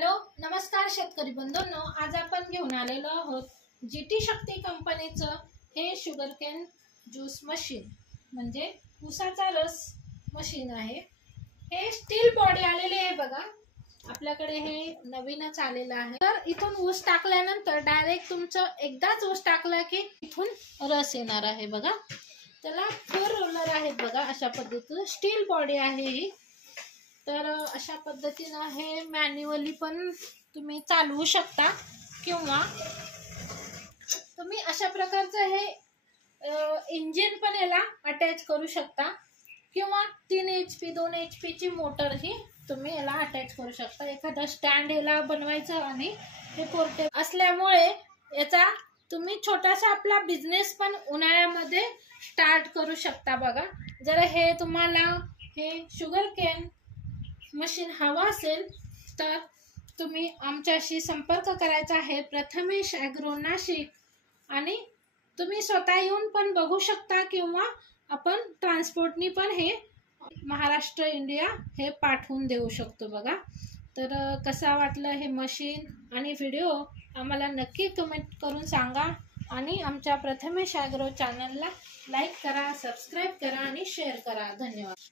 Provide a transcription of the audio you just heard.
Hello नमस्कार शेतकरी बंधूंनो, आज आपण घेऊन आलेलो आहोत जीटी शक्ती कंपनीचं हे शुगरकेन ज्यूस मशीन म्हणजे ऊसाचा रस मशीन आहे। हे स्टील बॉडी आलेले आहे बघा, आपल्याकडे हे नवीनच आलेलं आहे। तर इथून ऊस टाकल्यानंतर डायरेक्ट तुमचं एकदाच ऊस टाकला की इथून रस येणार आहे बघा। त्याला 4 रोलर आहेत बघा, अशा पद्धतीचं स्टील बॉडी आहे ही। तर अशा पद्धतीने हे मॅन्युअली पण तुम्ही चालवू शकता किंवा तुम्ही अशा प्रकारचं हे इंजिन पण याला अटॅच करू शकता किंवा 3 HP 2 HP ची मोटर ही तुम्ही याला अटॅच करू शकता। एखादा स्टँड याला बनवायचं आणि हे पोर्टेबल असल्यामुळे याचा तुम्ही छोटासा आपला बिझनेस पण उन्हाळ्यामध्ये स्टार्ट करू शकता बघा। जर हे तुम्हाला हे शुगरकेन मशीन हवा असेल तर तुम्ही आमच्याशी संपर्क करायचा आहे, प्रथमेश ॲग्रो नाशिक। आणि तुम्ही स्वतः येऊन पण बघू शकता किंवा आपण ट्रान्सपोर्टनी पण हे महाराष्ट्र इंडिया हे पाठवून देऊ शकतो बघा। तर कसा वाटलं हे मशीन आणि व्हिडिओ आम्हाला नक्की कमेंट करून सांगा आणि आमच्या प्रथमेश ॲग्रो चॅनलला लाईक करा, सबस्क्राईब करा आणि शेअर करा। धन्यवाद।